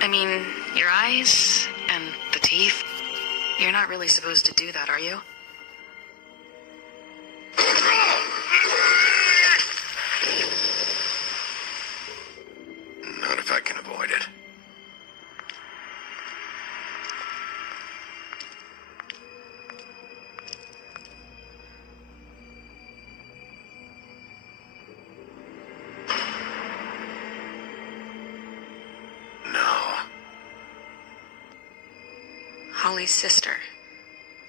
I mean, your eyes and the teeth. You're not really supposed to do that, are you? Not if I can avoid it. Holly's sister,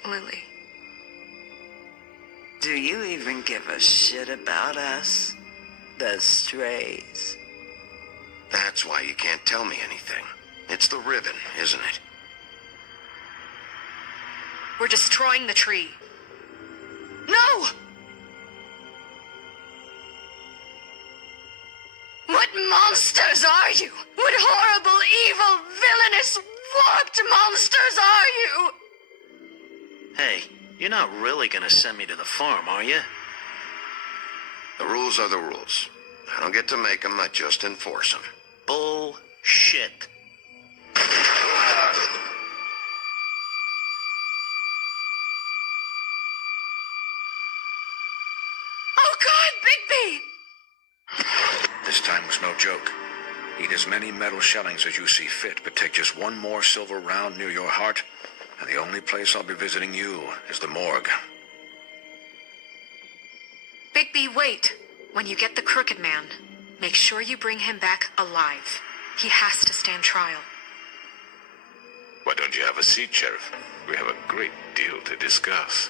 Lily. Do you even give a shit about us? The strays. That's why you can't tell me anything. It's the ribbon, isn't it? We're destroying the tree. No! What monsters are you? What horrible, evil, villainous, warped monsters are you? Hey, you're not really gonna send me to the farm, are you? The rules are the rules. I don't get to make them, I just enforce them. Bullshit. Oh God, Bigby! This time was no joke. Eat as many metal shellings as you see fit, but take just one more silver round near your heart, and the only place I'll be visiting you is the morgue. Bigby, wait. When you get the Crooked Man, make sure you bring him back alive. He has to stand trial. Why don't you have a seat, Sheriff? We have a great deal to discuss.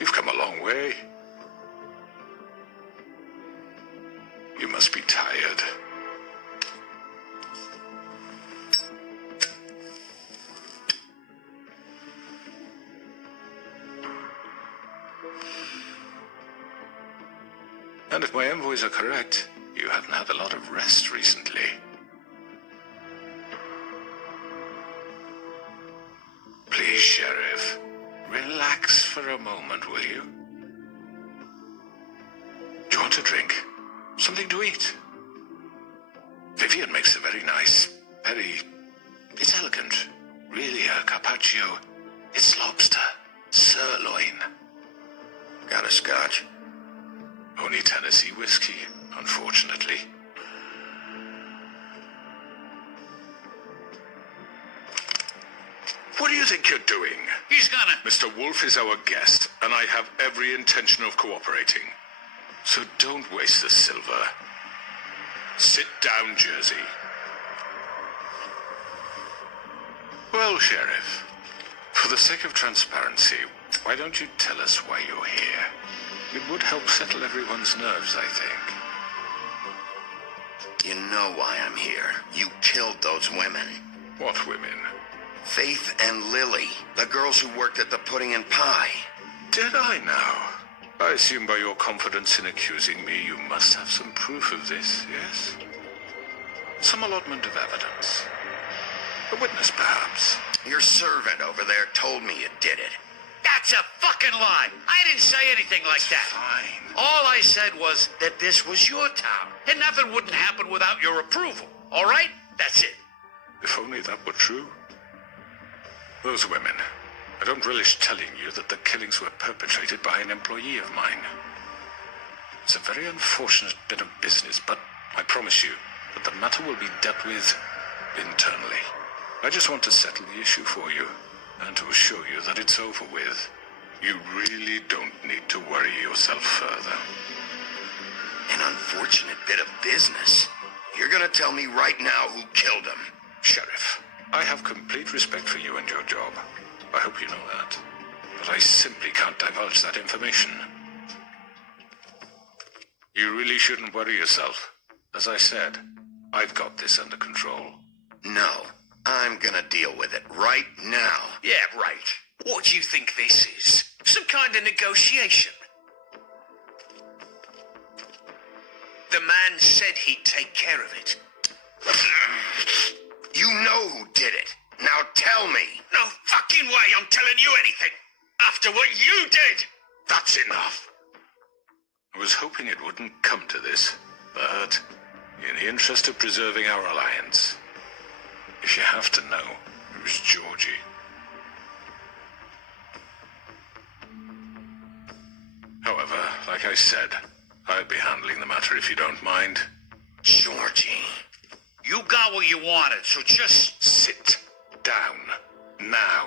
You've come a long way. You must be tired. And if my envoys are correct, you haven't had a lot of rest recently. Please, Sheriff, relax for a moment, will you? Do you want a drink? Something to eat? Vivian makes a very nice, it's elegant. Really a carpaccio. It's lobster, sirloin. Got a scotch? Only Tennessee whiskey, unfortunately. What do you think you're doing? He's gonna... Mr. Wolf is our guest, and I have every intention of cooperating. So don't waste the silver. Sit down, Jersey. Well, Sheriff, for the sake of transparency, why don't you tell us why you're here? It would help settle everyone's nerves, I think. You know why I'm here. You killed those women. What women? Faith and Lily, the girls who worked at the Pudding and Pie. Did I now? I assume by your confidence in accusing me, you must have some proof of this, yes? Some allotment of evidence. A witness, perhaps. Your servant over there told me you did it. That's a fucking lie. I didn't say anything like that. Fine. All I said was that this was your town, and nothing wouldn't happen without your approval. All right? That's it. If only that were true. Those women, I don't relish telling you that the killings were perpetrated by an employee of mine. It's a very unfortunate bit of business, but I promise you that the matter will be dealt with internally. I just want to settle the issue for you, and to assure you that it's over with. You really don't need to worry yourself further. An unfortunate bit of business. You're gonna tell me right now who killed him. Sheriff, I have complete respect for you and your job. I hope you know that. But I simply can't divulge that information. You really shouldn't worry yourself. As I said, I've got this under control. No, I'm gonna deal with it right now. Yeah, right. What do you think this is? Some kind of negotiation? The man said he'd take care of it. You know who did it. Now tell me. No fucking way I'm telling you anything. After what you did. That's enough. I was hoping it wouldn't come to this, but in the interest of preserving our alliance, if you have to know, it was Georgie. However, like I said, I'll be handling the matter if you don't mind. Georgie. You got what you wanted, so just Sit down now.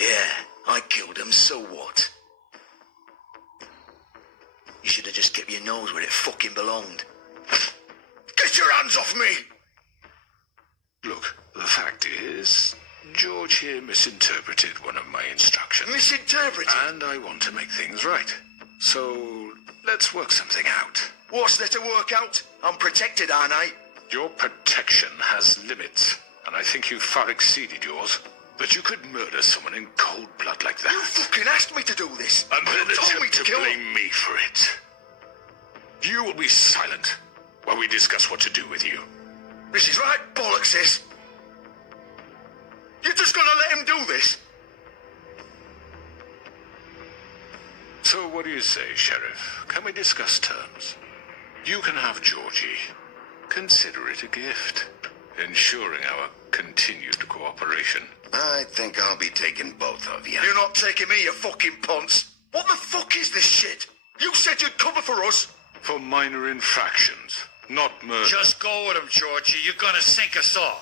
Yeah, I killed him, so what? You should have just kept your nose where it fucking belonged. Get your hands off me! Look, the fact is, George here misinterpreted one of my instructions. Misinterpreted? And I want to make things right. So, let's work something out. What's there to work out? I'm protected, aren't I? Your protection has limits, and I think you've far exceeded yours. But you could murder someone in cold blood like that. You fucking asked me to do this. And then you told me attempt to to kill him. blame me for it. You will be silent while we discuss what to do with you. This is right bollocks, this. You're just gonna let him do this? So what do you say, Sheriff? Can we discuss terms? You can have Georgie. Consider it a gift, ensuring our continued cooperation. I think I'll be taking both of you. You're not taking me, you fucking ponce. What the fuck is this shit? You said you'd cover for us. For minor infractions, not murder. just go with him, Georgie. You're gonna sink us all.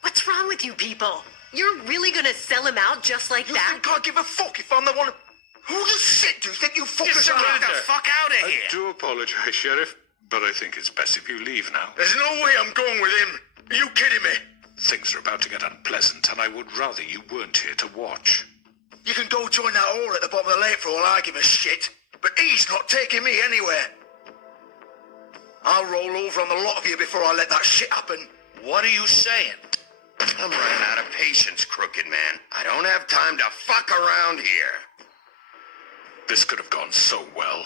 What's wrong with you people? You're really gonna sell him out just like You that? think I give a fuck if I'm the one? Who the shit do you think you fuckers are? Get the fuck out of I here. do apologize, Sheriff, but I think it's best if you leave now. There's no way I'm going with him. Are you kidding me? Things are about to get unpleasant, and I would rather you weren't here to watch. You can go join that hole at the bottom of the lake for all I give a shit. But he's not taking me anywhere. I'll roll over on the lot of you before I let that shit happen. What are you saying? I'm running out of patience, crooked man. I don't have time to fuck around here. This could have gone so well.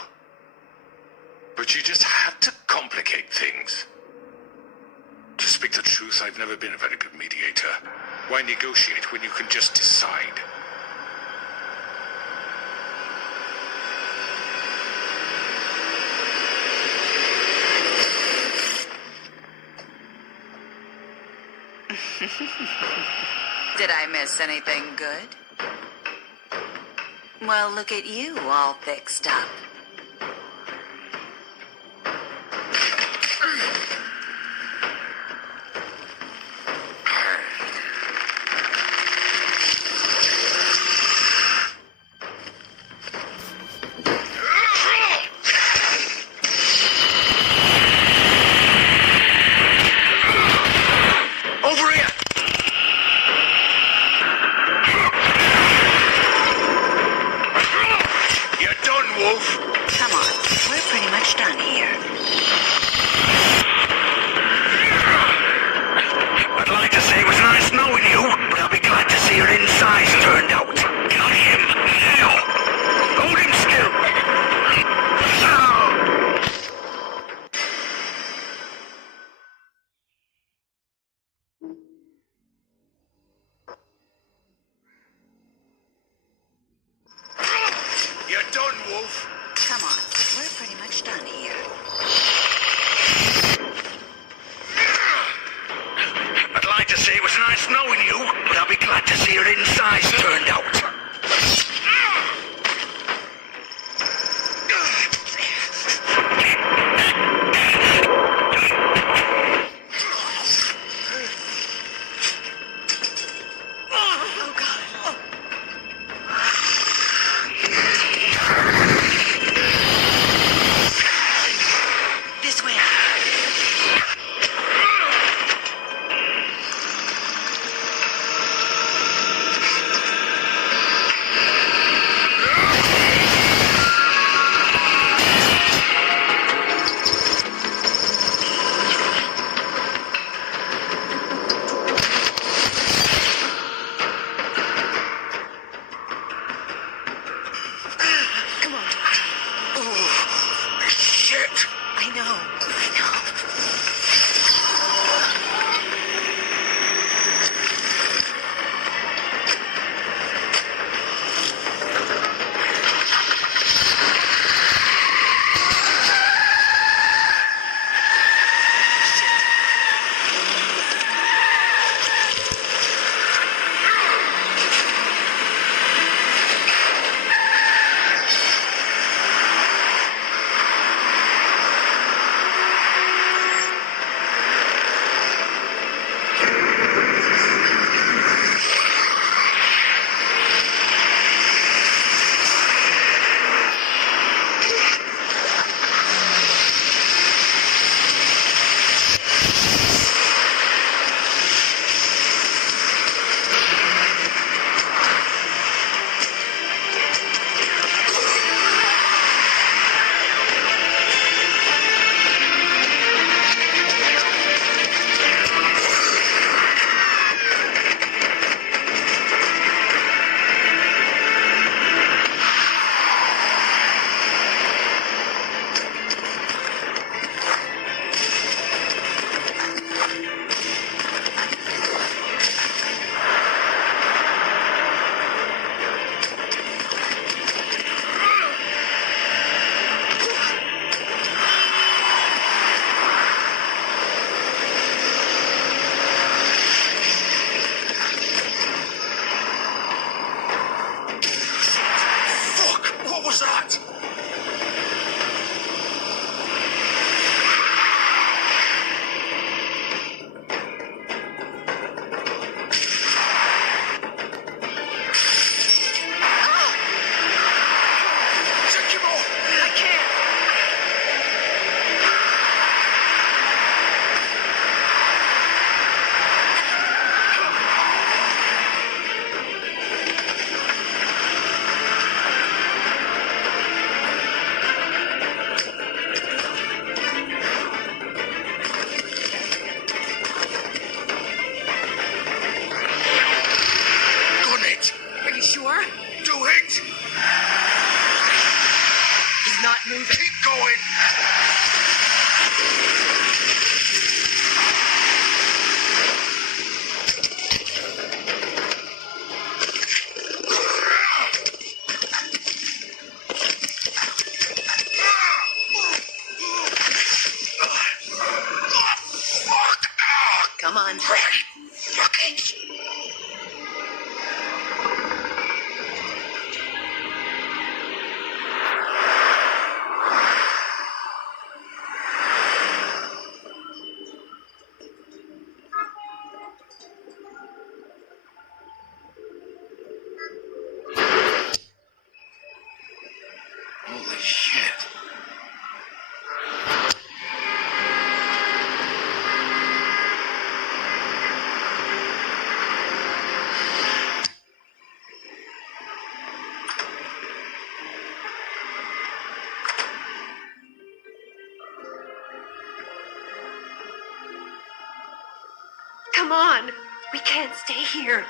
But you just had to complicate things. To speak the truth, I've never been a very good mediator. Why negotiate when you can just decide? Did I miss anything good? Well, look at you, all fixed up. Over here! You're done, Wolf. Come on, we're pretty much done here. I'd like to say it was nice knowing you, but I'll be glad to see your insides turned out. Got him now. Hold him still. You're done, Wolf. Come on, we're pretty much done here. I'd like to say it was nice knowing you, but I'll be glad to see your insides turned not moving. Keep going. Come on. Holy shit. Come on. We can't stay here.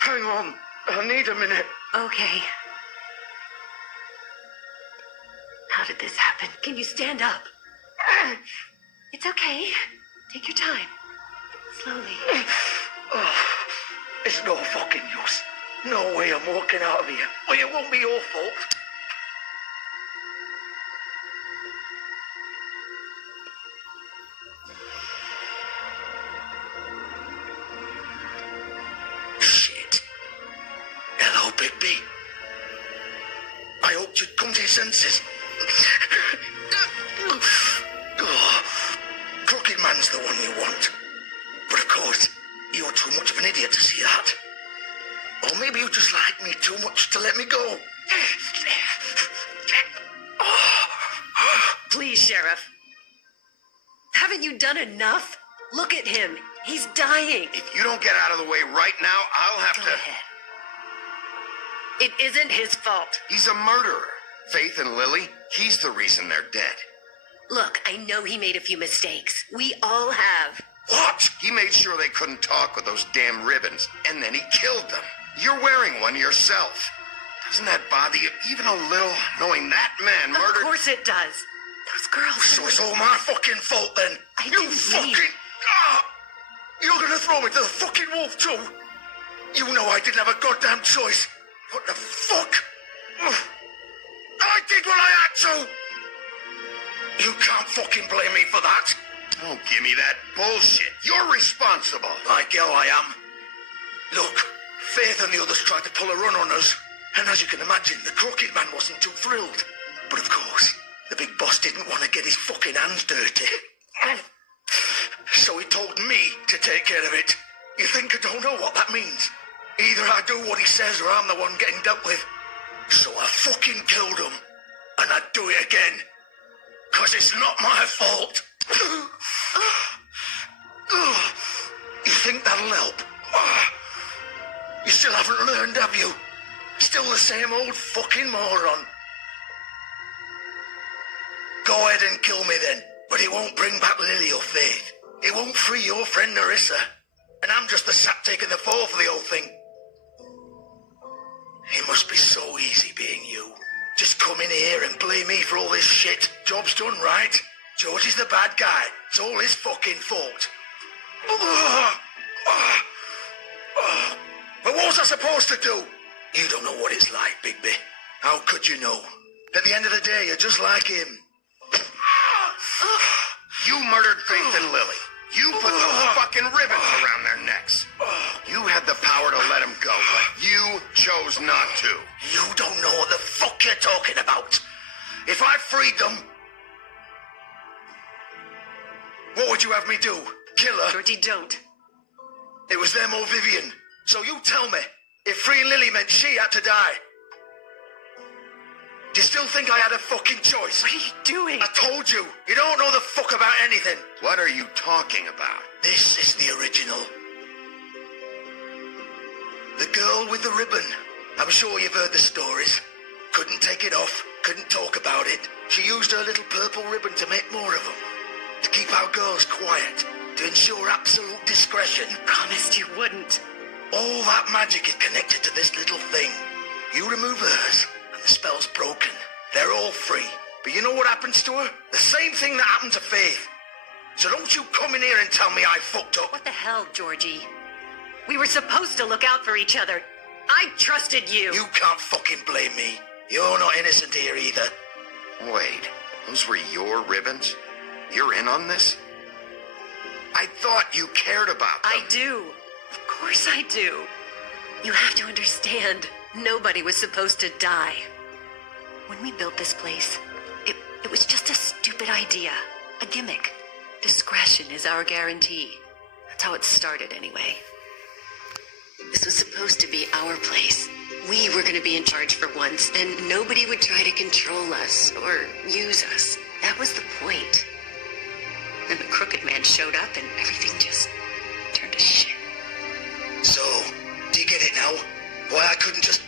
Hang on. I need a minute. Okay. How did this happen? Can you stand up? It's okay. Take your time. Slowly. Oh, it's no fucking use. No way I'm walking out of here. Well, it won't be your fault. Shit. Hello, Bigby. I hoped you'd come to your senses. Oh, Crooked Man's the one you want. But of course, you're too much of an idiot to see that. Or maybe you just like me too much to let me go. Please, Sheriff. Haven't you done enough? Look at him. He's dying. If you don't get out of the way right now, I'll have Go to... ahead. It isn't his fault. He's a murderer. Faith and Lily, he's the reason they're dead. Look, I know he made a few mistakes. We all have. What? He made sure they couldn't talk with those damn ribbons, and then he killed them. You're wearing one yourself. Doesn't that bother you even a little, knowing that man murdered... Of course it does. Those girls... So it's all my fucking fault then. I You didn't fucking... mean- Ah! You're gonna throw me to the fucking wolf too? You know I didn't have a goddamn choice. What the fuck? Ugh. I did what I had to! You can't fucking blame me for that. Don't give me that bullshit. You're responsible. Like hell I am. Look, Faith and the others tried to pull a run on us. And as you can imagine, the Crooked Man wasn't too thrilled. But of course, the big boss didn't want to get his fucking hands dirty. So he told me to take care of it. You think I don't know what that means? Either I do what he says or I'm the one getting dealt with. So I fucking killed him. And I'd do it again. 'Cause it's not my fault. You think that'll help? You still haven't learned, have you? Still the same old fucking moron. Go ahead and kill me then. But it won't bring back Lily or Faith. It won't free your friend Narissa. And I'm just the sap taking the fall for the whole thing. It must be so easy being you. Just come in here and blame me for all this shit. Job's done, right? George is the bad guy. It's all his fucking fault. But what was I supposed to do? You don't know what it's like, Bigby. How could you know? At the end of the day, you're just like him. You murdered Faith and Lily. You put those fucking ribbons around their necks. You had the power to let them go, but you chose not to. You don't know what the fuck you're talking about. If I freed them... What would you have me do? Kill her? Georgie, don't. It was them or Vivian. So you tell me, if freeing Lily meant she had to die, do you still think I had a fucking choice? What are you doing? I told you, you don't know the fuck about anything. What are you talking about? This is the original. The girl with the ribbon. I'm sure you've heard the stories. Couldn't take it off, couldn't talk about it. She used her little purple ribbon to make more of them. To keep our girls quiet. To ensure absolute discretion. You promised you wouldn't. All that magic is connected to this little thing. You remove hers, and the spell's broken. They're all free. But you know what happens to her? The same thing that happened to Faith. So don't you come in here and tell me I fucked up. What the hell, Georgie? We were supposed to look out for each other. I trusted you. You can't fucking blame me. You're not innocent here either. Wait, those were your ribbons? You're in on this? I thought you cared about them. I do. Of course I do. You have to understand, nobody was supposed to die. When we built this place, it was just a stupid idea. A gimmick. Discretion is our guarantee. That's how it started anyway. This was supposed to be our place. We were going to be in charge for once, and nobody would try to control us or use us. That was the point. Then the crooked man showed up and everything just turned to shit. So, do you get it now? Why I couldn't just...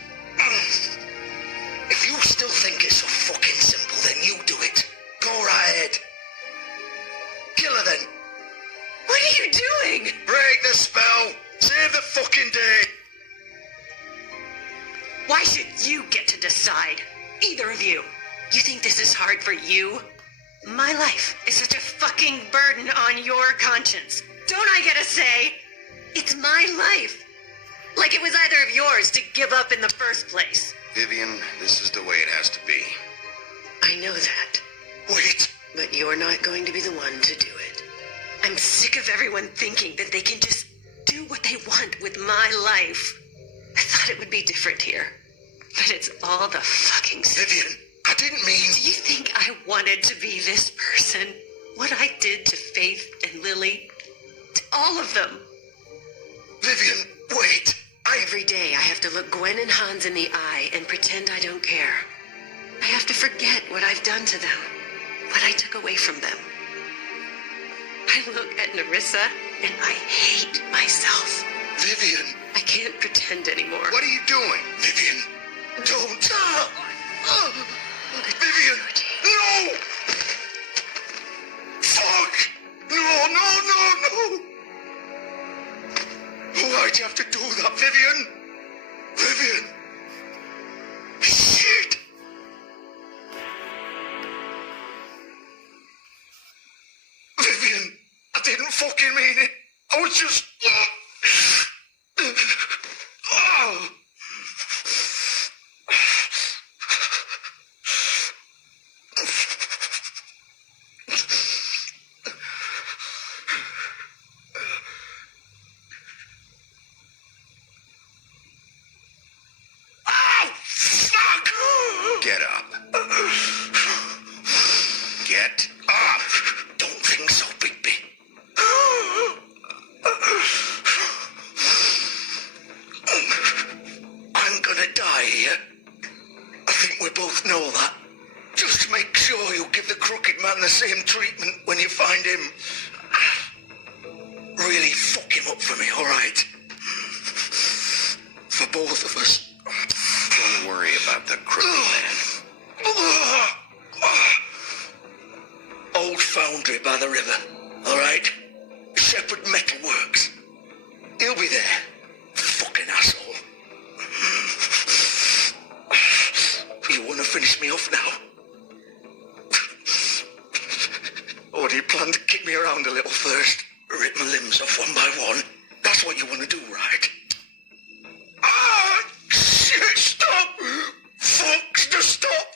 If you still think it's so fucking simple, then you do it. Go right ahead. Kill her then. What are you doing? Break the spell. Save the fucking day. Why should you get to decide? Either of you. You think this is hard for you? My life is such a fucking burden on your conscience. Don't I get a say? It's my life. Like it was either of yours to give up in the first place. Vivian, this is the way it has to be. I know that. Wait. But you're not going to be the one to do it. I'm sick of everyone thinking that they can just do what they want with my life. I thought it would be different here. But it's all the fucking same. Vivian, I didn't mean... Do you think I wanted to be this person? What I did to Faith and Lily? To all of them? Vivian, wait. Every day I have to look Gwen and Hans in the eye and pretend I don't care. I have to forget what I've done to them. What I took away from them. I look at Nerissa and I hate myself. Vivian. I can't pretend anymore. What are you doing? Vivian, don't. Vivian, no! Fuck! No! Why'd you have to do that, Vivian? Vivian! Shit! Vivian, I didn't fucking mean it. I was just... Oh. Get up. Get up. Don't think so, Bigby. I'm gonna die here. I think we both know that. Just make sure you give the crooked man the same treatment when you find him. Really fuck him up for me, alright? For both of us. Don't worry about the crooked man. Old foundry by the river, alright? Shepherd Metal Works. He'll be there. Fucking asshole. You wanna finish me off now? Or do you plan to kick me around a little first? Rip my limbs off one by one? That's what you wanna do, right? Ah! Shit, stop! Fuck, just stop!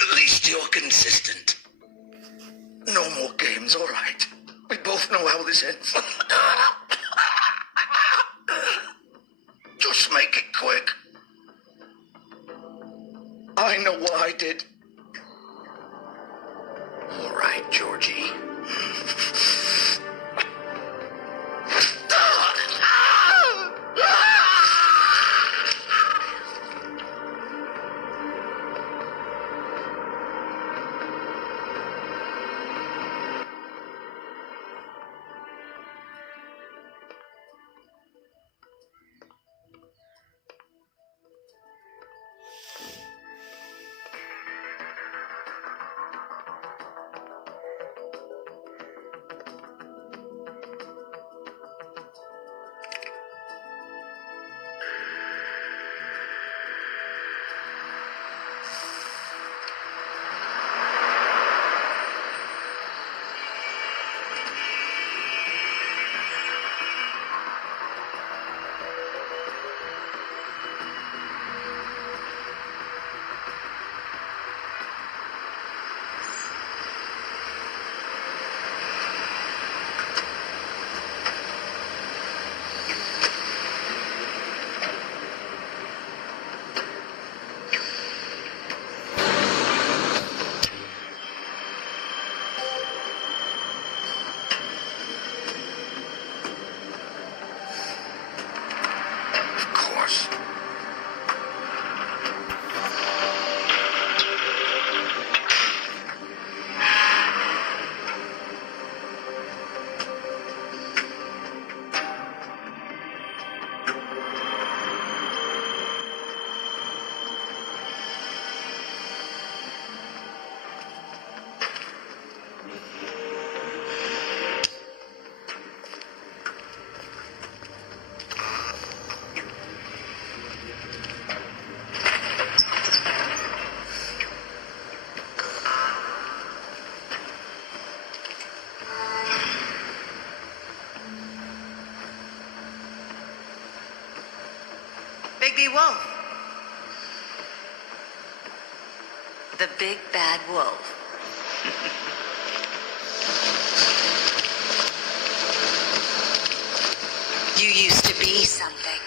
At least you're consistent. No more games, alright? We both know how this ends. Just make it quick. I know what I did. All right, Georgie. baby wolf. The big bad wolf. You used to be something.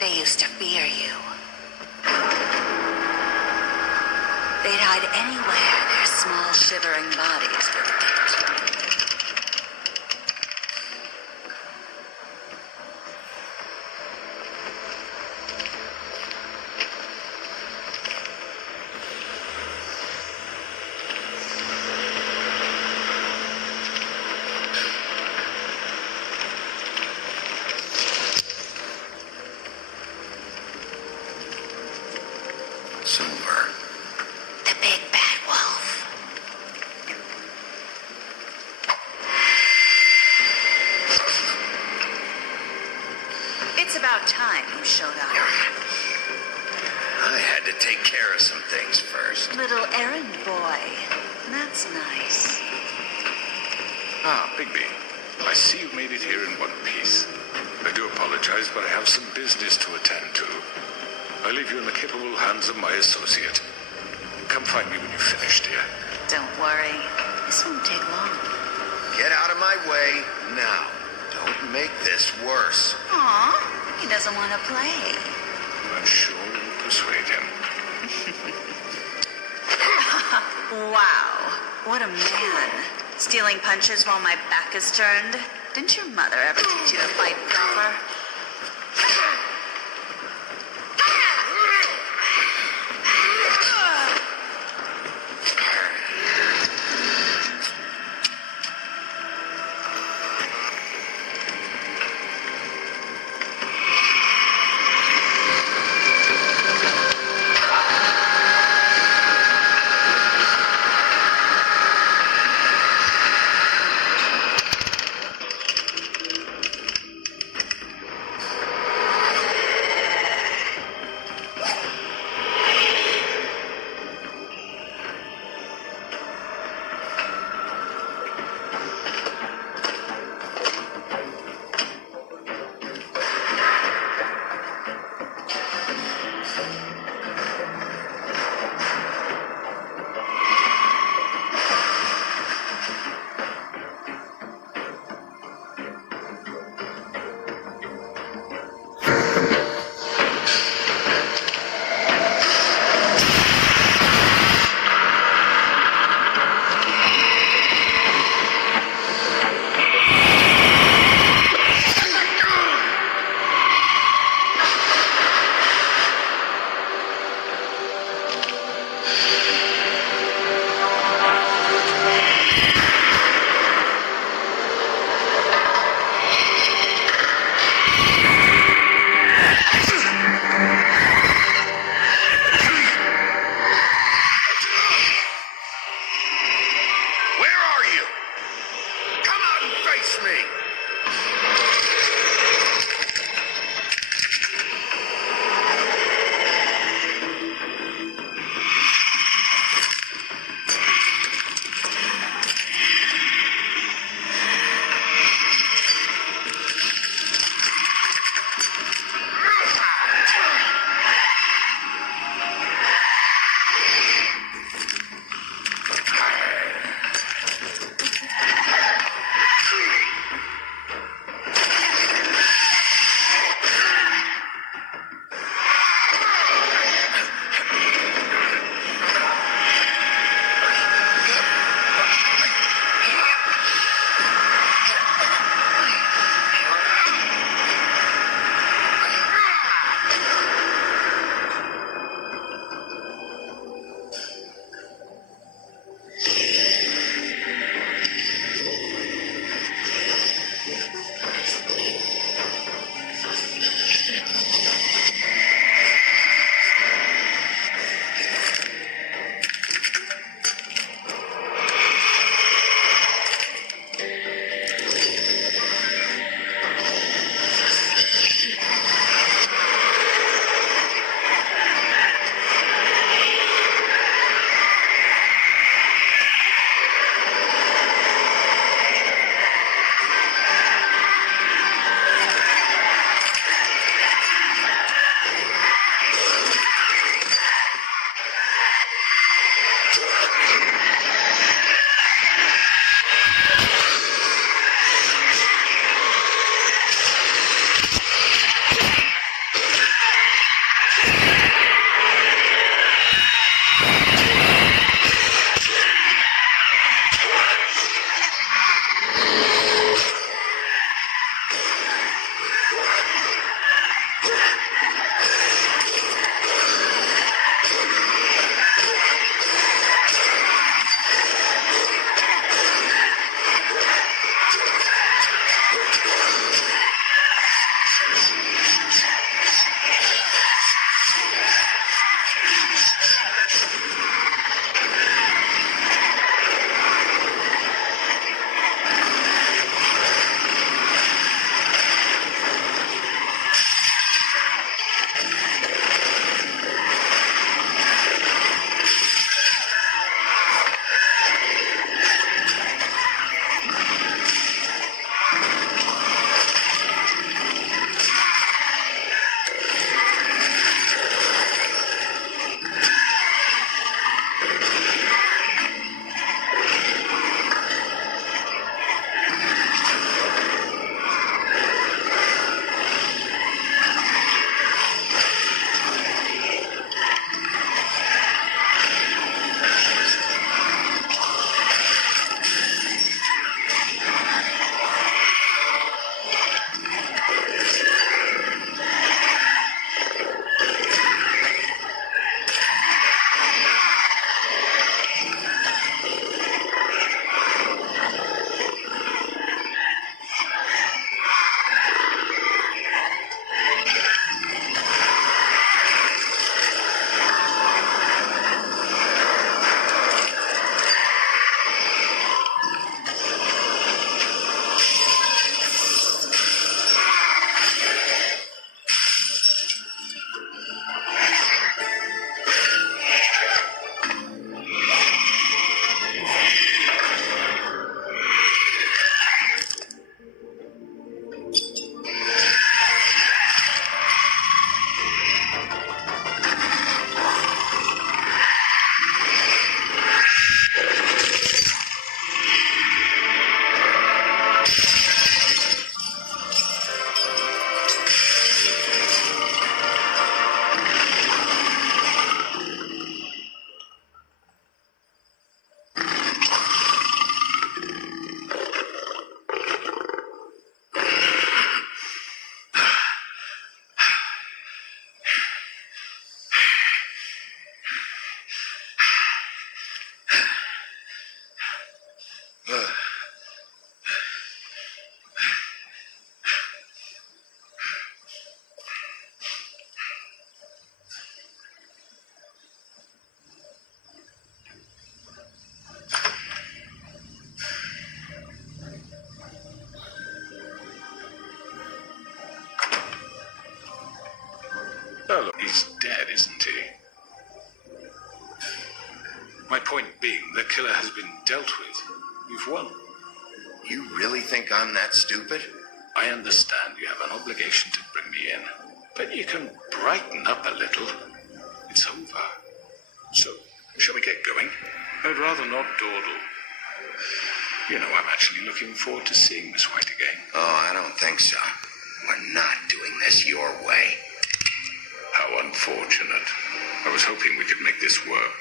They used to fear you. They'd hide anywhere their small shivering bodies would get. Silver. The big bad wolf. It's about time you showed up. I had to take care of some things first. Little errand boy. That's nice. Ah, Bigby. I see you made it here in one piece. I do apologize, but I have some business to attend to. I leave you in the capable hands of my associate. Come find me when you've finished, dear. Don't worry. This won't take long. Get out of my way now. Don't make this worse. Aw, he doesn't want to play. I'm sure you'll persuade him. Wow, what a man. Stealing punches while my back is turned. Didn't your mother ever teach you to fight proper? He's dead, isn't he? My point being, the killer has been dealt with. You've won. You really think I'm that stupid? I understand you have an obligation to bring me in, but you can brighten up a little. It's over. So, shall we get going? I'd rather not dawdle. You know, I'm actually looking forward to seeing Miss White again. Oh, I don't think so. We're not doing this your way. How unfortunate. I was hoping we could make this work.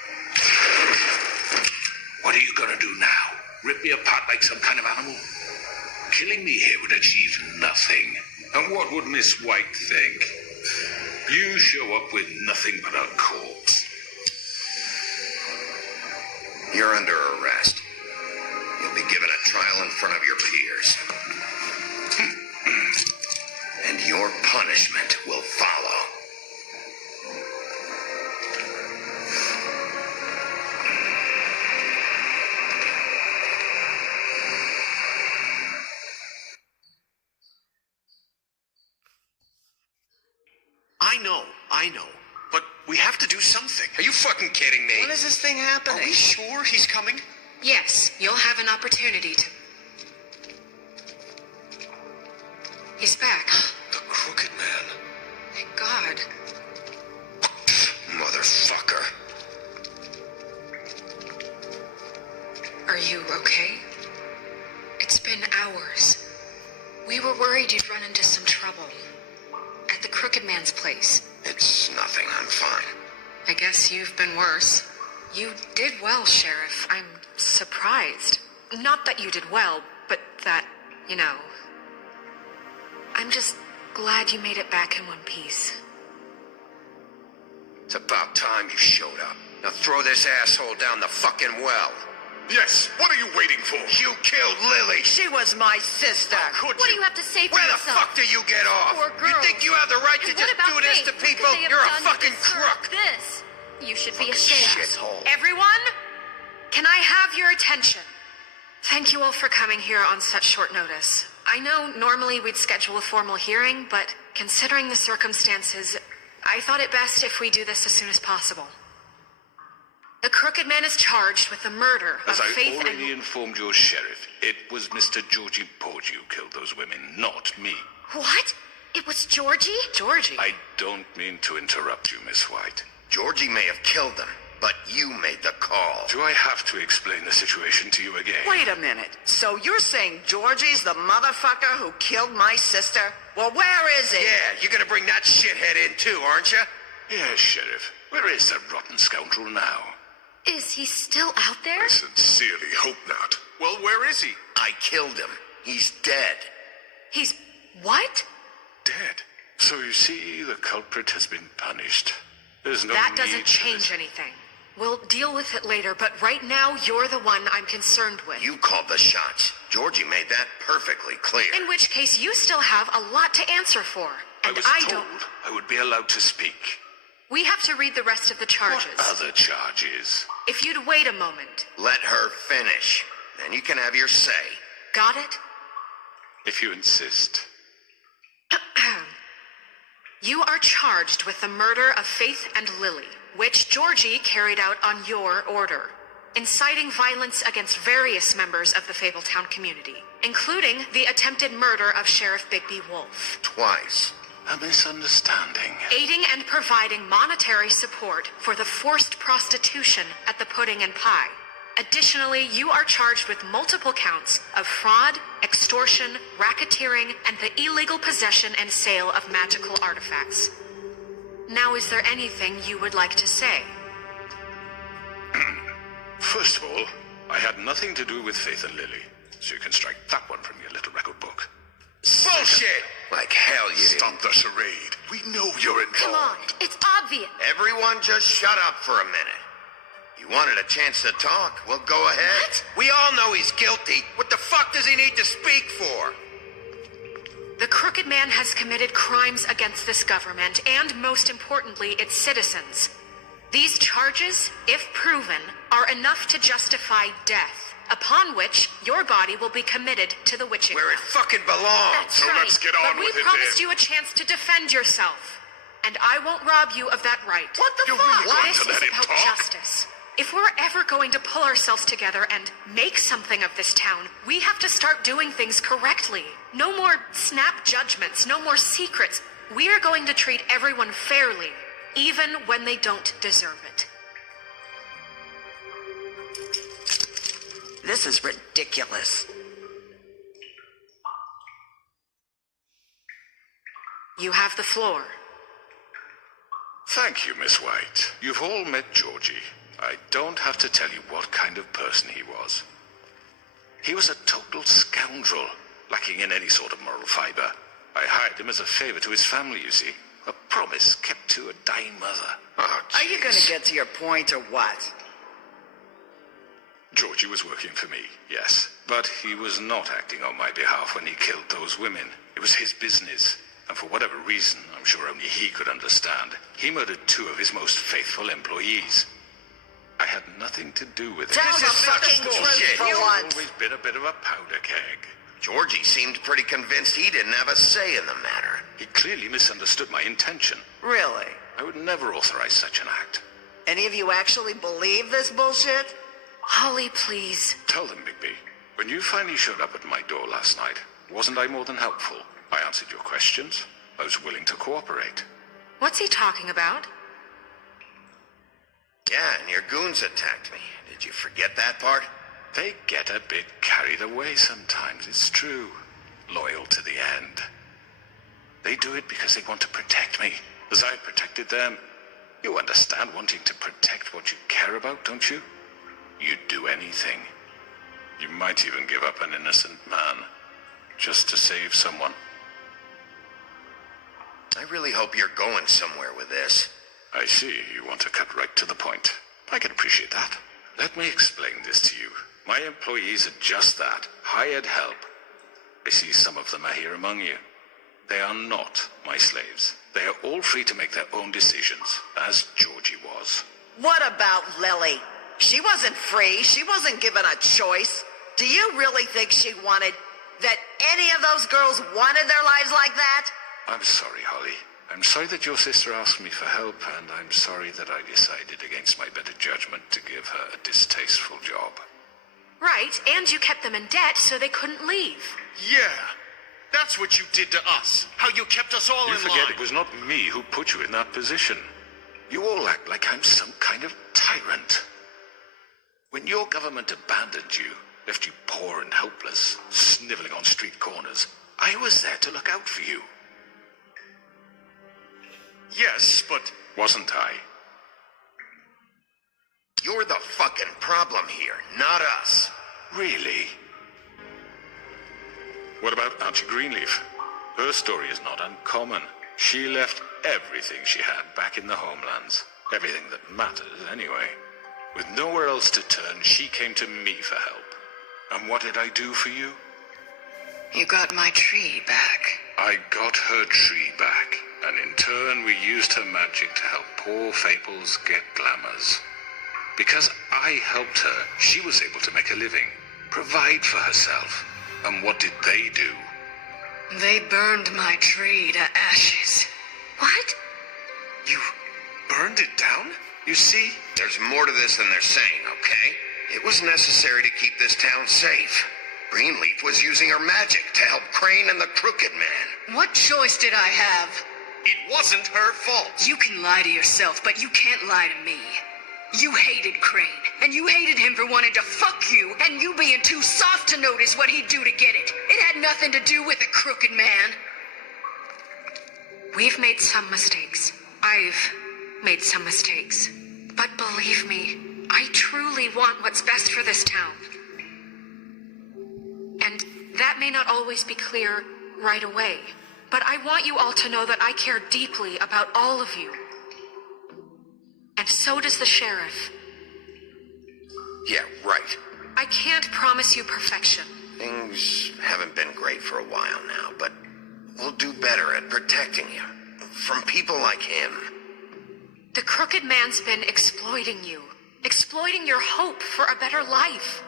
What are you gonna do now? Rip me apart like some kind of animal? Killing me here would achieve nothing. And what would Miss White think? You show up with nothing but a corpse. You're under arrest. You'll be given a trial in front of your peers. And your punishment will follow. I know. But we have to do something. Are you fucking kidding me? When is this thing happening? Are we sure he's coming? Yes, you'll have an opportunity to... He's back. The Crooked Man. Thank God. Motherfucker. Are you okay? It's been hours. We were worried you'd run into some trouble. At the Crooked Man's place. It's nothing. I'm fine. I guess you've been worse. You did well, Sheriff. I'm surprised. Not that you did well, but that, you know... I'm just glad you made it back in one piece. It's about time you showed up. Now throw this asshole down the fucking well. Yes, what are you waiting for? You killed Lily. She was my sister. Could What do you have to say for Where the yourself? fuck do you get off? Poor You girls. think you have the right to And just what about do this Faith? to What could people? they have You're a done to fucking deserve crook. This. You should be Fucking ashamed. shithole. Everyone, can I have your attention? Thank you all for coming here on such short notice. I know normally we'd schedule a formal hearing, but considering the circumstances, I thought it best if we do this as soon as possible. The Crooked Man is charged with the murder As of I Faith already and... informed your sheriff, it was Mr. Georgie Porgy who killed those women, not me. What? It was Georgie? Georgie? I don't mean to interrupt you, Miss White. Georgie may have killed them, but you made the call. Do I have to explain the situation to you again? Wait a minute. So you're saying Georgie's the motherfucker who killed my sister? Well, where is he? Yeah, you're gonna bring that shithead in too, aren't you? Yes, Sheriff. Where is that rotten scoundrel now? Is he still out there? Sincerely hope not. Well, where is he? I killed him. He's dead. He's... what? Dead. So you see, the culprit has been punished. There's no That need doesn't for change this. anything. We'll deal with it later, but right now, you're the one I'm concerned with. You called the shots. Georgie made that perfectly clear. In which case, you still have a lot to answer for. I And was I told don't... I would be allowed to speak. We have to read the rest of the charges. What other charges? If you'd wait a moment. Let her finish. Then you can have your say. Got it? If you insist. You are charged with the murder of Faith and Lily, which Georgie carried out on your order, inciting violence against various members of the Fabletown community, including the attempted murder of Sheriff Bigby Wolf, Twice. A misunderstanding. aiding and providing monetary support for the forced prostitution at the Pudding and Pie. Additionally, you are charged with multiple counts of fraud, extortion, racketeering, and the illegal possession and sale of magical artifacts. Now, is there anything you would like to say? First of all, I had nothing to do with Faith and Lily, so you can strike that one from your little record book. Bullshit! Like hell you did. Stop the charade. We know you're involved. Come on, it's obvious. Everyone just shut up for a minute. You wanted a chance to talk? Well, go ahead. What? We all know he's guilty. What the fuck does he need to speak for? The Crooked Man has committed crimes against this government and, most importantly, its citizens. These charges, if proven, are enough to justify death, upon which your body will be committed to the witching Where it house. fucking belongs. That's So right. let's get on but with we it promised then. you a chance to defend yourself. and I won't rob you of that right. What the You fuck? really want This to let is him about talk? justice. If we're ever going to pull ourselves together and make something of this town, we have to start doing things correctly. No more snap judgments, no more secrets. We are going to treat everyone fairly, even when they don't deserve it. This is ridiculous. You have the floor. Thank you, Miss White. You've all met Georgie. I don't have to tell you what kind of person he was. He was a total scoundrel, lacking in any sort of moral fiber. I hired him as a favor to his family, you see. A promise kept to a dying mother. Oh, Are you gonna jeez. get to your point or what? Georgie was working for me, yes. But he was not acting on my behalf when he killed those women. It was his business. And for whatever reason, I'm sure only he could understand, he murdered 2 of his most faithful employees. I had nothing to do with it. Tell This the is not fucking bullshit. truth for You've once. Always been a bit of a powder keg. Georgie seemed pretty convinced he didn't have a say in the matter. He clearly misunderstood my intention. Really? I would never authorize such an act. Any of you actually believe this bullshit? Holly, please. Tell them, Bigby. When you finally showed up at my door last night, wasn't I more than helpful? I answered your questions. I was willing to cooperate. What's he talking about? Yeah, and your goons attacked me. Did you forget that part? They get a bit carried away sometimes, it's true. Loyal to the end. They do it because they want to protect me, as I protected them. You understand wanting to protect what you care about, don't you? You'd do anything. You might even give up an innocent man, just to save someone. I really hope you're going somewhere with this. I see, you want to cut right to the point. I can appreciate that. Let me explain this to you. My employees are just that, hired help. I see some of them are here among you. They are not my slaves. They are all free to make their own decisions, as Georgie was. What about Lily? She wasn't free. She wasn't given a choice. Do you really think she wanted that any of those girls wanted their lives like that? I'm sorry, Holly. I'm sorry that your sister asked me for help, and I'm sorry that I decided against my better judgment to give her a distasteful job. Right, and you kept them in debt so they couldn't leave. Yeah, that's what you did to us. How you kept us all You in forget line. it was not me who put you in that position. You all act like I'm some kind of tyrant. When your government abandoned you, left you poor and helpless, sniveling on street corners, I was there to look out for you. Yes, but Wasn't I? You're the fucking problem here, not us. Really? What about Auntie Greenleaf? Her story is not uncommon. She left everything she had back in the homelands. Everything that mattered, anyway. With nowhere else to turn, she came to me for help. And what did I do for you? You got my tree back. I got her tree back, and in turn we used her magic to help poor Fables get glamours. Because I helped her, she was able to make a living, provide for herself. And what did they do? They burned my tree to ashes. What? You burned it down? You see? There's more to this than they're saying, okay? It was necessary to keep this town safe. Greenleaf was using her magic to help Crane and the Crooked Man. What choice did I have? it wasn't her fault. You can lie to yourself, but you can't lie to me. You hated Crane, and you hated him for wanting to fuck you, and you being too soft to notice what he'd do to get it. It had nothing to do with the Crooked Man. We've made some mistakes. I've made some mistakes. But believe me, I truly want what's best for this town. And that may not always be clear right away, but I want you all to know that I care deeply about all of you. And so does the sheriff. Yeah, right. I can't promise you perfection. Things haven't been great for a while now, but we'll do better at protecting you. From people like him. The Crooked Man's been exploiting you. Exploiting your hope for a better life.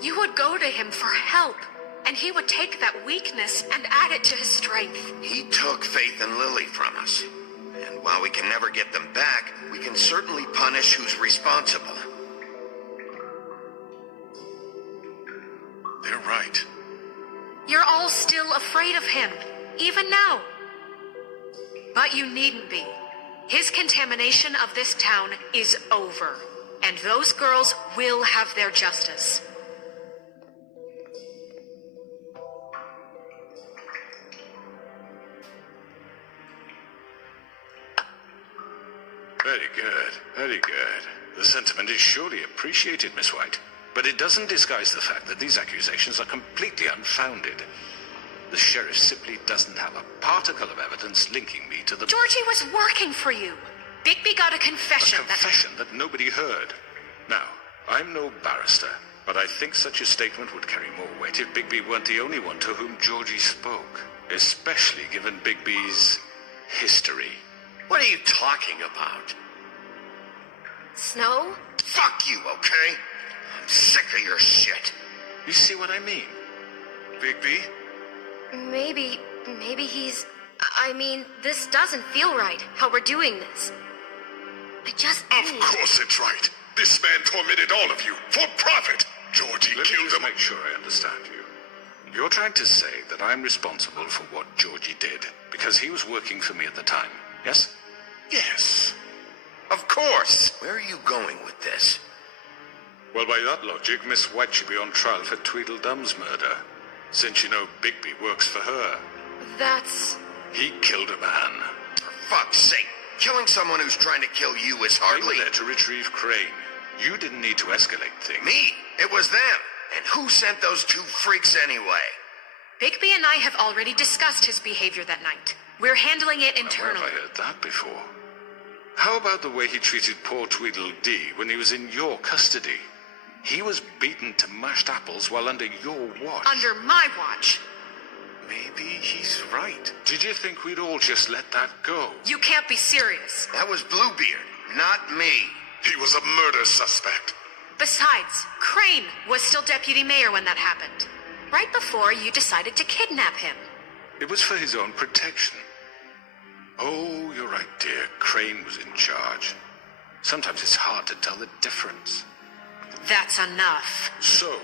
You would go to him for help, and he would take that weakness and add it to his strength. He took Faith and Lily from us. And while we can never get them back, we can certainly punish who's responsible. They're right. You're all still afraid of him, even now. But you needn't be. His contamination of this town is over, and those girls will have their justice. Very good, very good. The sentiment is surely appreciated, Miss White. But it doesn't disguise the fact that these accusations are completely unfounded. The sheriff simply doesn't have a particle of evidence linking me to the... Georgie was working for you. Bigby got a confession. A confession that nobody heard. Now, I'm no barrister, but I think such a statement would carry more weight if Bigby weren't the only one to whom Georgie spoke. Especially given Bigby's history. What are you talking about? Snow? Fuck you, okay? I'm sick of your shit. You see what I mean? Bigby? Maybe he's... I mean, this doesn't feel right, how we're doing this. I just Of course it's right. This man tormented all of you, for profit. Georgie Let me killed just him. make sure I understand you. You're trying to say that I'm responsible for what Georgie did, because he was working for me at the time, yes? Yes. Of course. Where are you going with this? Well, by that logic, Miss White should be on trial for Tweedledum's murder, since you know Bigby works for her. That's... He killed a man. For fuck's sake. Killing someone who's trying to kill you is They hardly... were there to retrieve Crane. You didn't need to escalate things. Me. It was them. And who sent those two freaks anyway? Bigby and I have already discussed his behavior that night. We're handling it Where internally. have I heard that before? How about the way he treated poor Tweedledee when he was in your custody? He was beaten to mashed apples while under your watch. Under my watch. Maybe he's right. Did you think we'd all just let that go? You can't be serious. That was Bluebeard, not me. He was a murder suspect. Besides, Crane was still deputy mayor when that happened. Right before you decided to kidnap him. It was for his own protection. Oh, you're right, dear. Crane was in charge. Sometimes it's hard to tell the difference. That's enough. So,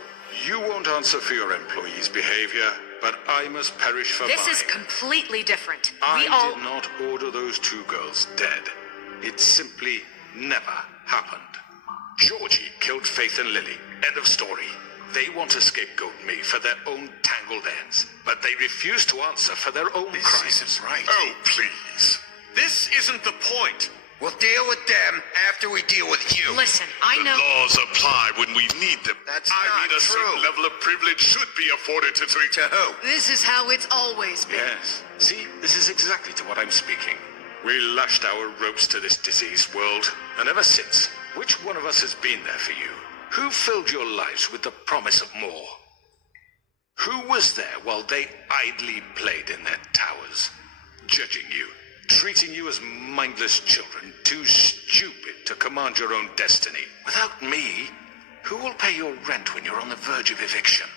you won't answer for your employees' behavior, but I must perish for This mine. is completely different. I We all... did not order those two girls dead. It simply never happened. Georgie killed Faith and Lily. End of story. They want to scapegoat me for their own tangled ends, but they refuse to answer for their own crimes. This isn't right. Oh, please. This isn't the point. We'll deal with them after we deal with you. Listen, I know... Laws apply when we need them. That's I not mean, a true. certain level of privilege should be afforded to three. To who? This is how it's always been. Yes. See, this is exactly to what I'm speaking. We lashed our ropes to this diseased world, and ever since, which one of us has been there for you? Who filled your lives with the promise of more? Who was there while they idly played in their towers, judging you, treating you as mindless children, too stupid to command your own destiny? Without me, who will pay your rent when you're on the verge of eviction?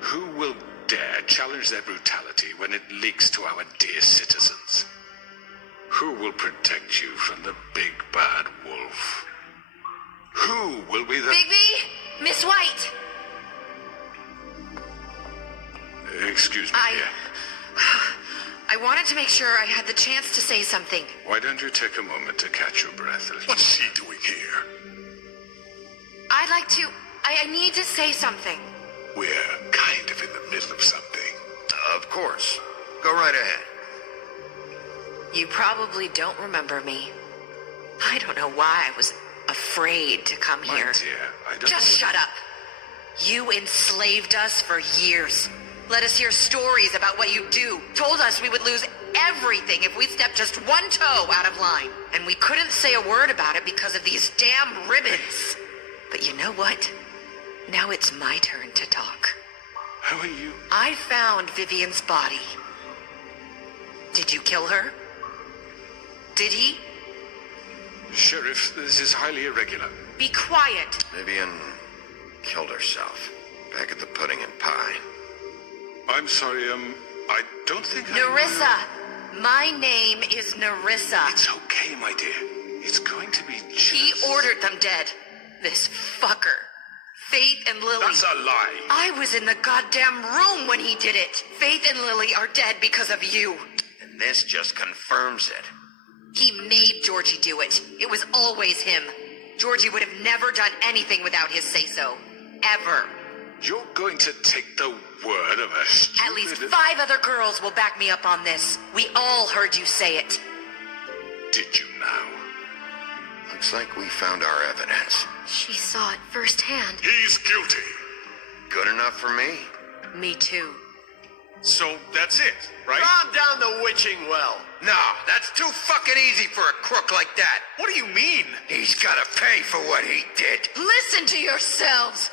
Who will dare challenge their brutality when it leaks to our dear citizens? Who will protect you from the big bad wolf? Who will be the... Bigby? Miss White! Excuse me, dear. I wanted to make sure I had the chance to say something. Why don't you take a moment to catch your breath a little? What's she doing here? I'd like to... I need to say something. We're kind of in the middle of something. Of course. Go right ahead. You probably don't remember me. I don't know why I was afraid to come My here. dear, I don't... Just shut up. You enslaved us for years. Let us hear stories about what you do. Told us we would lose everything if we stepped just one toe out of line. And we couldn't say a word about it because of these damn ribbons. But you know what? Now it's my turn to talk. How are you? I found Vivian's body. Did you kill her? Did he? Sheriff, this is highly irregular. Be quiet. Vivian killed herself. Back at the Pudding and Pie. I'm sorry, I don't think I... Nerissa! My name is Narissa. It's okay, my dear. It's going to be just... He ordered them dead. This fucker. Faith and Lily. That's a lie. I was in the goddamn room when he did it. Faith and Lily are dead because of you. And this just confirms it. He made Georgie do it. It was always him. Georgie would have never done anything without his say-so. Ever. You're going to take the word of a stupid... At least 5 other girls will back me up on this. We all heard you say it. Did you now? Looks like we found our evidence. She saw it firsthand. He's guilty. Good enough for me? Me too. So that's it, right? Calm down the witching well. No, that's too fucking easy for a crook like that. What do you mean? He's gotta pay for what he did. Listen to yourselves!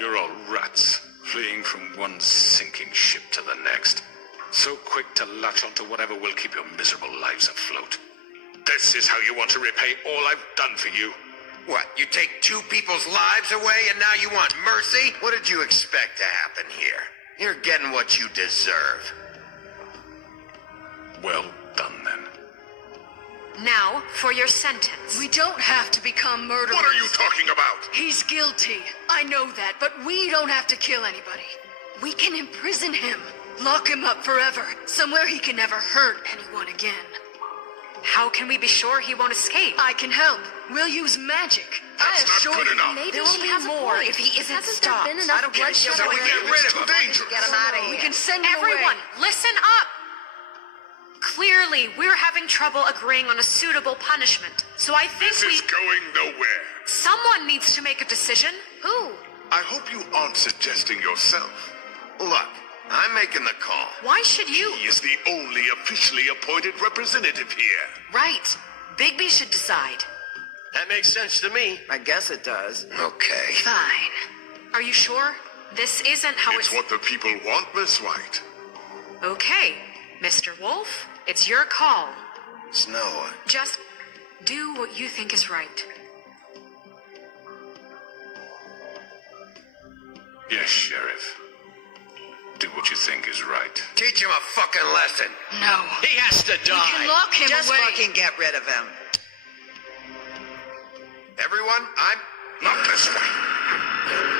You're all rats, fleeing from one sinking ship to the next. So quick to latch onto whatever will keep your miserable lives afloat. This is how you want to repay all I've done for you. What, you take 2 people's lives away and now you want mercy? What did you expect to happen here? You're getting what you deserve. Well done, then. Now, for your sentence. We don't have to become murderers. What are you talking about? He's guilty. I know that, but we don't have to kill anybody. We can imprison him. Lock him up forever. Somewhere he can never hurt anyone again. How can we be sure he won't escape? I can help. We'll use magic. That's not assure good you. enough. Maybe There will she be has a more point. if he isn't Hasn't stopped. there been enough I don't care. bloodshed So we already? get rid of him. Dangerous. Get him out of here. We can send him Everyone, away. listen up! Clearly, we're having trouble agreeing on a suitable punishment. So I think This is going nowhere. someone needs to make a decision. Who? I hope you aren't suggesting yourself. Look, I'm making the call. Why should you? He is the only officially appointed representative here. Right. Bigby should decide. That makes sense to me. I guess it does. Okay. Fine. Are you sure? This isn't how It's what the people want, Miss White. Okay, Mr. Wolf, it's your call. Snow, Just do what you think is right. Yes, Sheriff. Do what you think is right. teach him a fucking lesson. No. He has to We can die. lock him Just away. fucking get rid of him. Everyone, I'm... Not this way.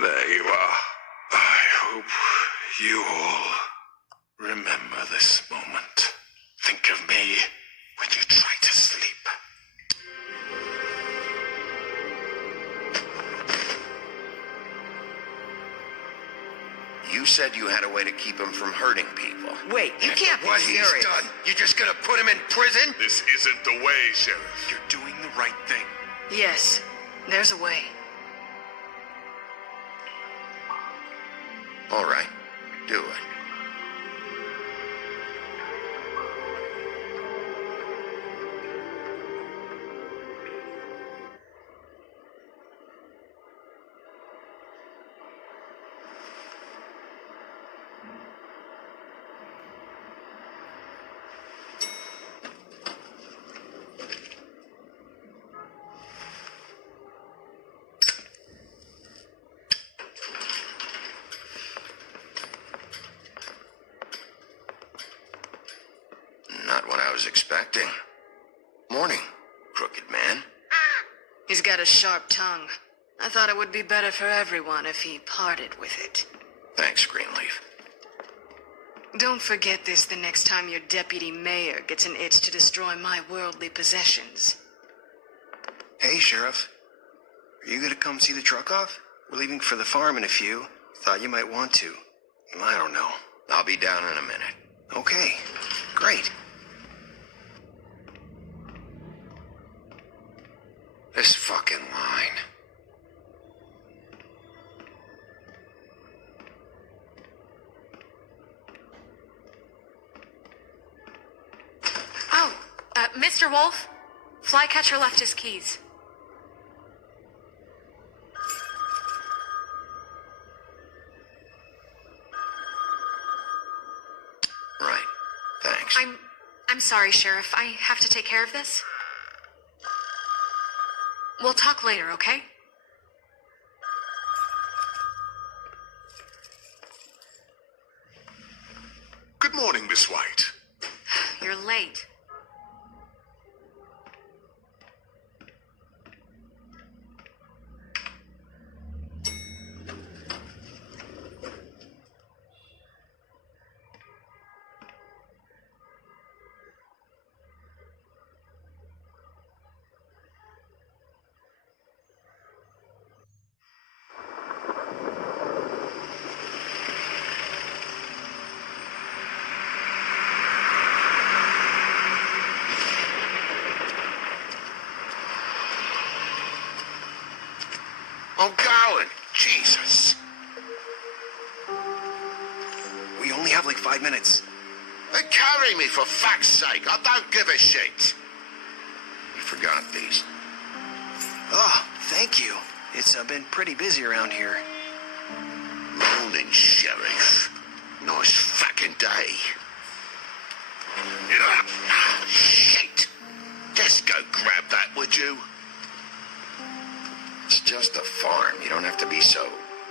There you are. I hope you all remember this moment. Think of me when you try to sleep. You said you had a way to keep him from hurting people. Wait, you can't be What serious. he's done, you just gonna put him in prison? This isn't the way, Sheriff. You're doing the right thing. Yes. There's a way. All right, do it. Not what I was expecting. Morning, crooked man. He's got a sharp tongue. I thought it would be better for everyone if he parted with it. Thanks, Greenleaf. Don't forget this the next time your deputy mayor gets an itch to destroy my worldly possessions. Hey, Sheriff. Are you gonna come see the truck off? We're leaving for the farm in a few. Thought you might want to. I don't know. I'll be down in a minute. Okay, great. This fucking line. Oh, Mr. Wolf, Flycatcher left his keys. Right. Thanks. I'm sorry, Sheriff. I have to take care of this. We'll talk later, okay? Good morning, Miss White. You're late. I'm going. Jesus. We only have like 5 minutes. Then carry me for fuck's sake. I don't give a shit. You forgot these. Oh, thank you. It's been pretty busy around here. Morning, Sheriff. Nice fucking day. Shit. Just go grab that, would you? It's just a farm. You don't have to be so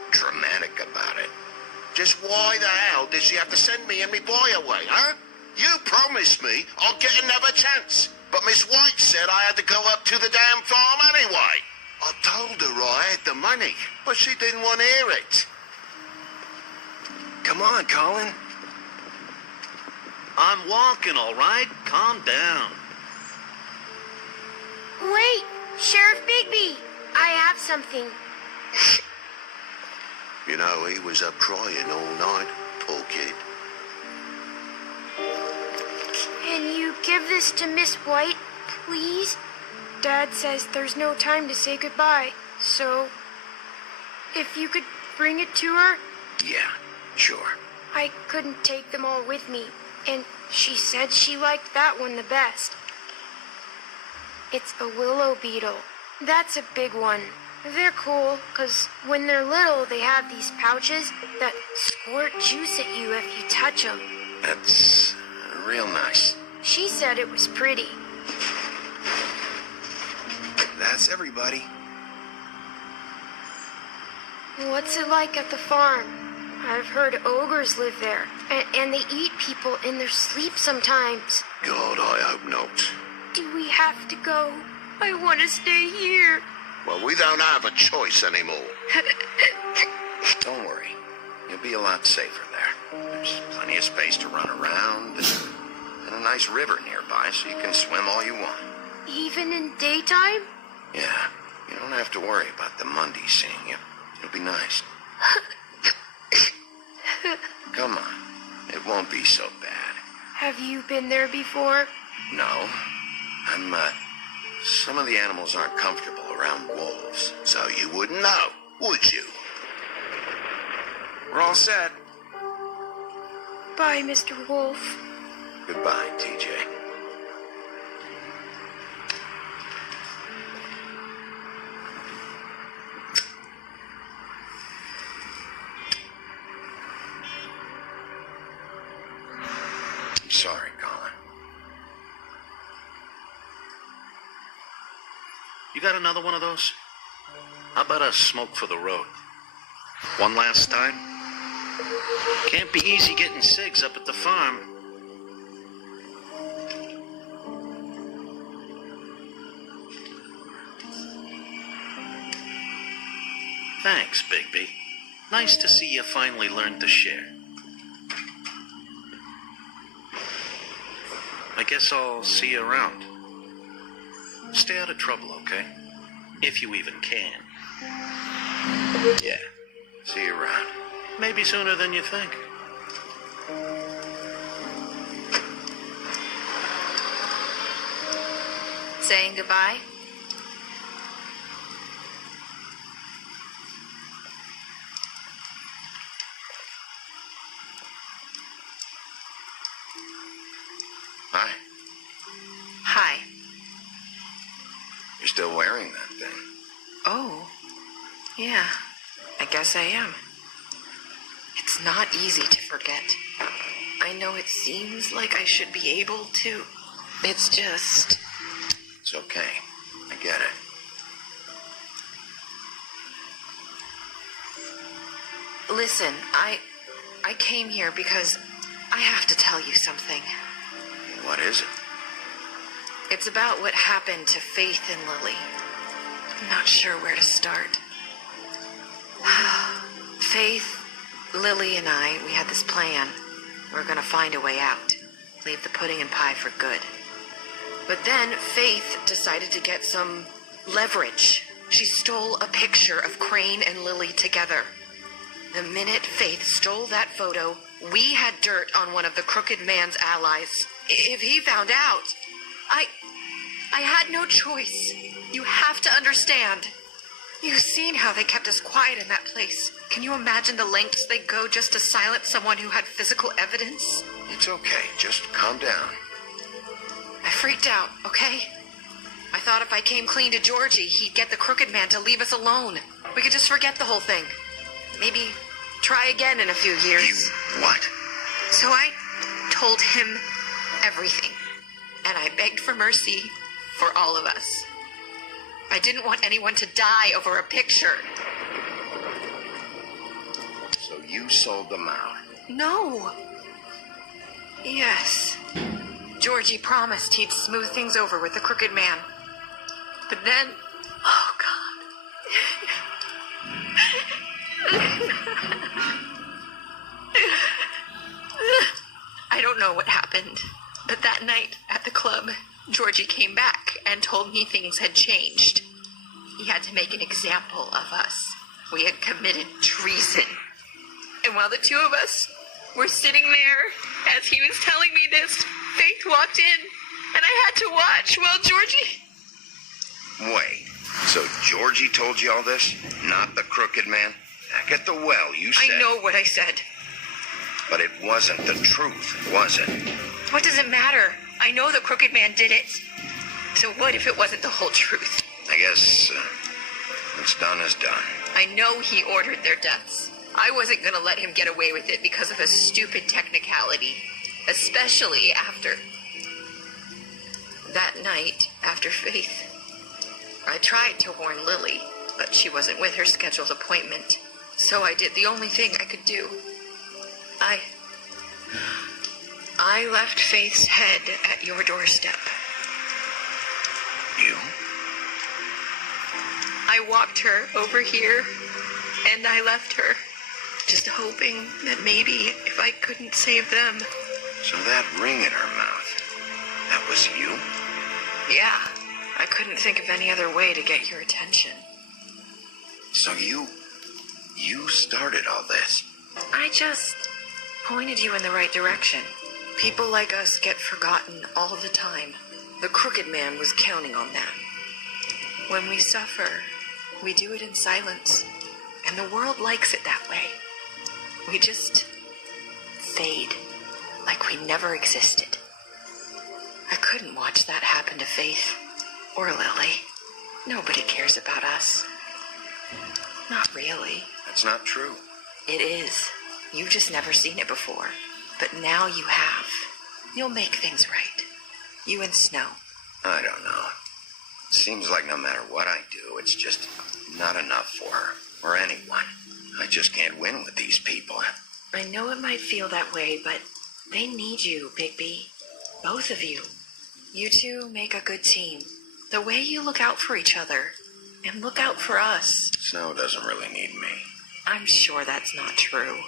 dramatic about it. Just why the hell did she have to send me and me boy away, huh? You promised me I'll get another chance. But Miss White said I had to go up to the damn farm anyway. I told her I had the money, but she didn't want to hear it. Come on, Colin. I'm walking, all right? Calm down. Wait, Sheriff Bigby, I have something. You know, he was up crying all night, poor kid. Can you give this to Miss White, please? Dad says there's no time to say goodbye, so if you could bring it to her. Yeah, sure. I couldn't take them all with me, and she said she liked that one the best. It's a willow beetle. That's a big one. They're cool, because when they're little, they have these pouches that squirt juice at you if you touch them. That's real nice. She said it was pretty. That's everybody. What's it like at the farm? I've heard ogres live there, and they eat people in their sleep sometimes. God, I hope not. Do we have to go? I want to stay here. Well, we don't have a choice anymore. Don't worry. You'll be a lot safer there. There's plenty of space to run around, and a nice river nearby so you can swim all you want. Even in daytime? Yeah, you don't have to worry about the Monday seeing you. It'll be nice. Come on. It won't be so bad. Have you been there before? No. Some of the animals aren't comfortable around wolves, so you wouldn't know, would you? We're all set. Bye, Mr. Wolf. Goodbye, TJ. I'm sorry, Colin. You got another one of those? How about a smoke for the road? One last time? Can't be easy getting cigs up at the farm. Thanks, Bigby. Nice to see you finally learned to share. I guess I'll see you around. Stay out of trouble, okay? If you even can. Yeah. See you around. Maybe sooner than you think. Saying goodbye? Hi. Hi. You're still wearing that thing. Oh. Yeah. I guess I am. It's not easy to forget. I I know it seems like I should be able to. It's just... It's okay. I get it. Listen, I came here because I have to tell you something. What is it? It's about what happened to Faith and Lily. I'm not sure where to start. Faith, Lily, and I, we had this plan. We're gonna find a way out. Leave the pudding and pie for good. But then Faith decided to get some leverage. She stole a picture of Crane and Lily together. The minute Faith stole that photo, we had dirt on one of the Crooked Man's allies. If he found out, I had no choice. You have to understand. You've seen how they kept us quiet in that place. Can you imagine the lengths they go just to silence someone who had physical evidence? It's okay. Just calm down. I freaked out, okay? I thought if I came clean to Georgie, he'd get the Crooked Man to leave us alone. We could just forget the whole thing. Maybe try again in a few years. You what? So I told him everything. And I begged for mercy for all of us. I didn't want anyone to die over a picture. So you sold them out? No. Yes. Georgie promised he'd smooth things over with the Crooked Man. But then... Oh, God. I don't know what happened, but that night at the club, Georgie came back and told me things had changed. He had to make an example of us. We had committed treason. And while the two of us were sitting there, as he was telling me this, Faith walked in, and I had to watch while Georgie... Wait, so Georgie told you all this? Not the Crooked Man? Back at the well, you said... I know what I said. But it wasn't the truth, was it? What does it matter? I know the Crooked Man did it. So what if it wasn't the whole truth? I guess what's done is done. I know he ordered their deaths. I wasn't going to let him get away with it because of a stupid technicality. Especially after... that night, after Faith. I tried to warn Lily, but she wasn't with her scheduled appointment. So I did the only thing I could do. I left Faith's head at your doorstep. You? I walked her over here, and I left her, just hoping that maybe if I couldn't save them... So that ring in her mouth, that was you? Yeah, I couldn't think of any other way to get your attention. So you started all this? I just pointed you in the right direction. People like us get forgotten all the time. The Crooked Man was counting on that. When we suffer, we do it in silence, and the world likes it that way. We just fade, like we never existed. I couldn't watch that happen to Faith, or Lily. Nobody cares about us. Not really. That's not true. It is. You've just never seen it before. But now you have. You'll make things right. You and Snow. I don't know. Seems like no matter what I do, it's just not enough for her, or anyone. I just can't win with these people. I know it might feel that way, but they need you, Bigby. Both of you. You two make a good team. The way you look out for each other, and look out for us. Snow doesn't really need me. I'm sure that's not true.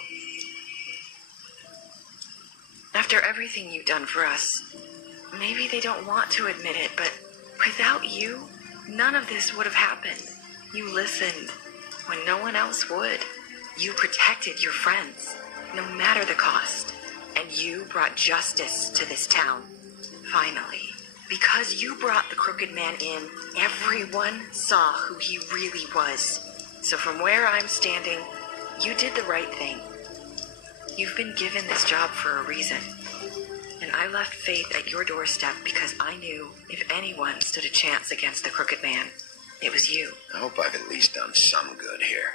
After everything you've done for us, maybe they don't want to admit it, but without you, none of this would have happened. You listened when no one else would. You protected your friends, no matter the cost. And you brought justice to this town. Finally. Because you brought the Crooked Man in, everyone saw who he really was. So from where I'm standing, you did the right thing. You've been given this job for a reason. And I left Faith at your doorstep because I knew if anyone stood a chance against the Crooked Man, it was you. I hope I've at least done some good here.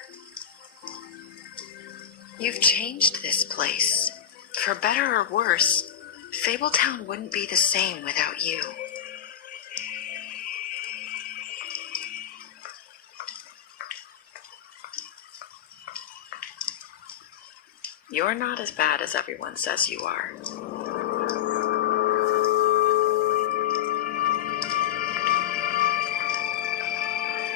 You've changed this place. For better or worse, Fabletown wouldn't be the same without you. You're not as bad as everyone says you are.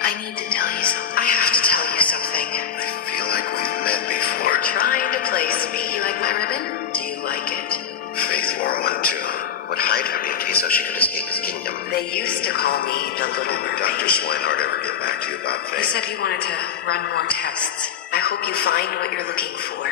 I need to tell you something. I have to tell you something. I feel like we've met before. You're trying to place me. You like my ribbon? Do you like it? Faith wore one too. Would hide her beauty so she could escape his kingdom. They used to call me the Little Did Mermaid. Dr. Swinehart ever get back to you about He Faith? said he wanted to run more tests. I hope you find what you're looking for.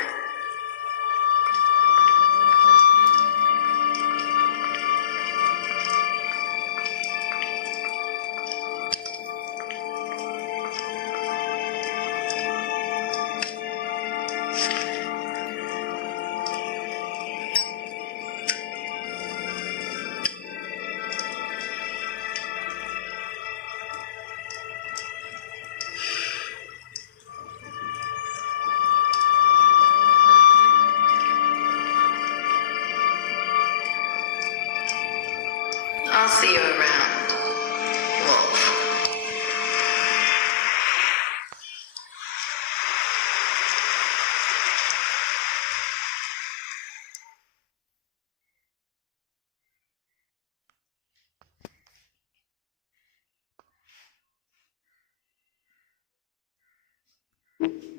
I'll see you around. Whoa.